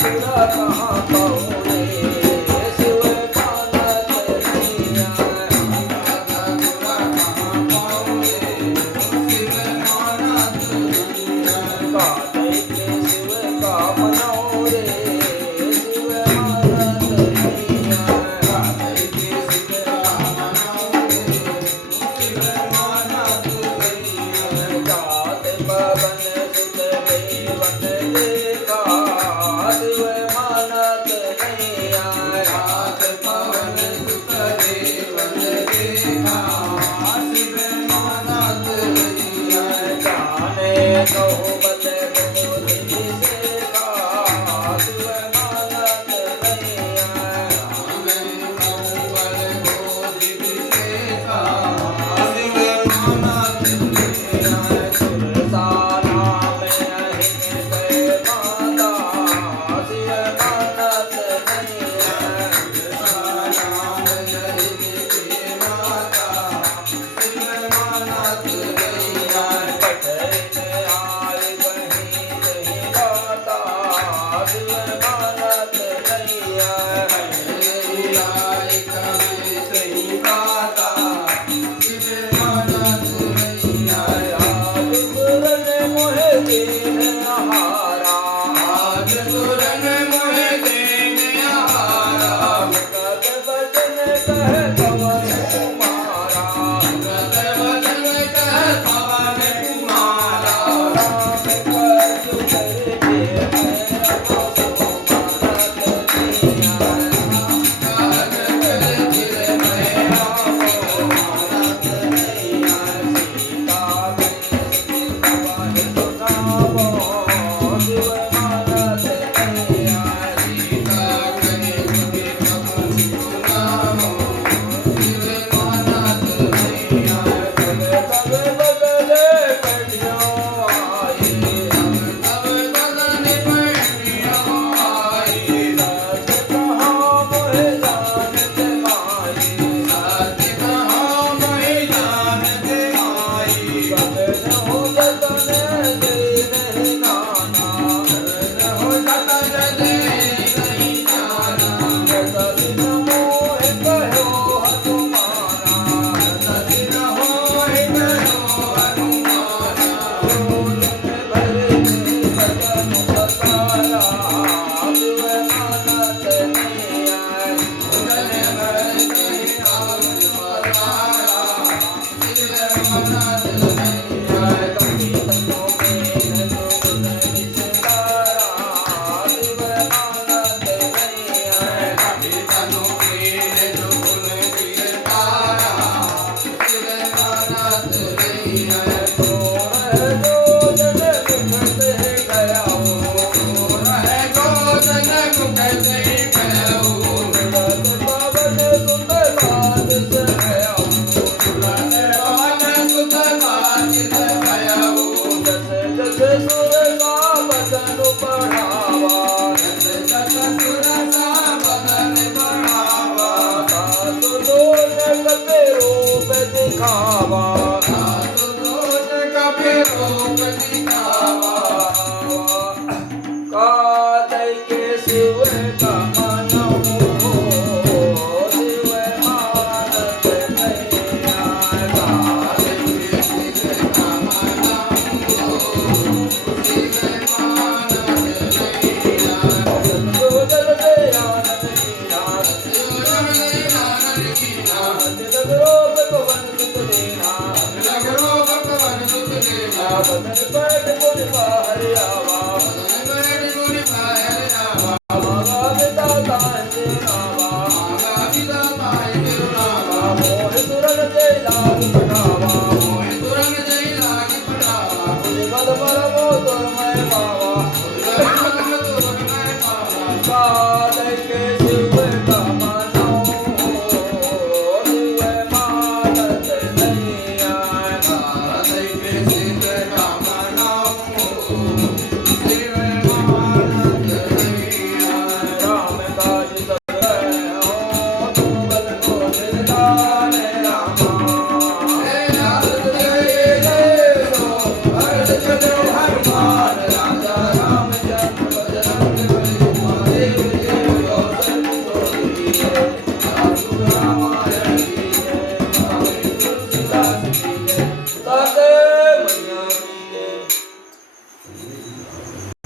सुरा कहाँ पाऊँ रे शिव मानत नहीं कादै के शिव का मनाऊँ रे शिव मानत नहीं कात पवन सुत देवन देखा शिव मानत नहीं रात पवन सुत देवन देखा शिव मानत नहीं जाने कहो बल बोधि सेखा शिव मानत नहीं सुरसाना में अहिन गए माता शिव मानत नहीं पठन आय कहीं कहीं गाता शिव मानत नहीं आज सुरन मोहे दीन हारा गद बचन कह पवन कुमारा राम कर करके मेरा कादै के शिव का मनाऊँ शिव मानत बदन पैठ गुण बाहर आवा आगा बिता तांजे नावा मोह सुरन जय लाग पटावा बल बल मोह तुर मैं पावा कादै के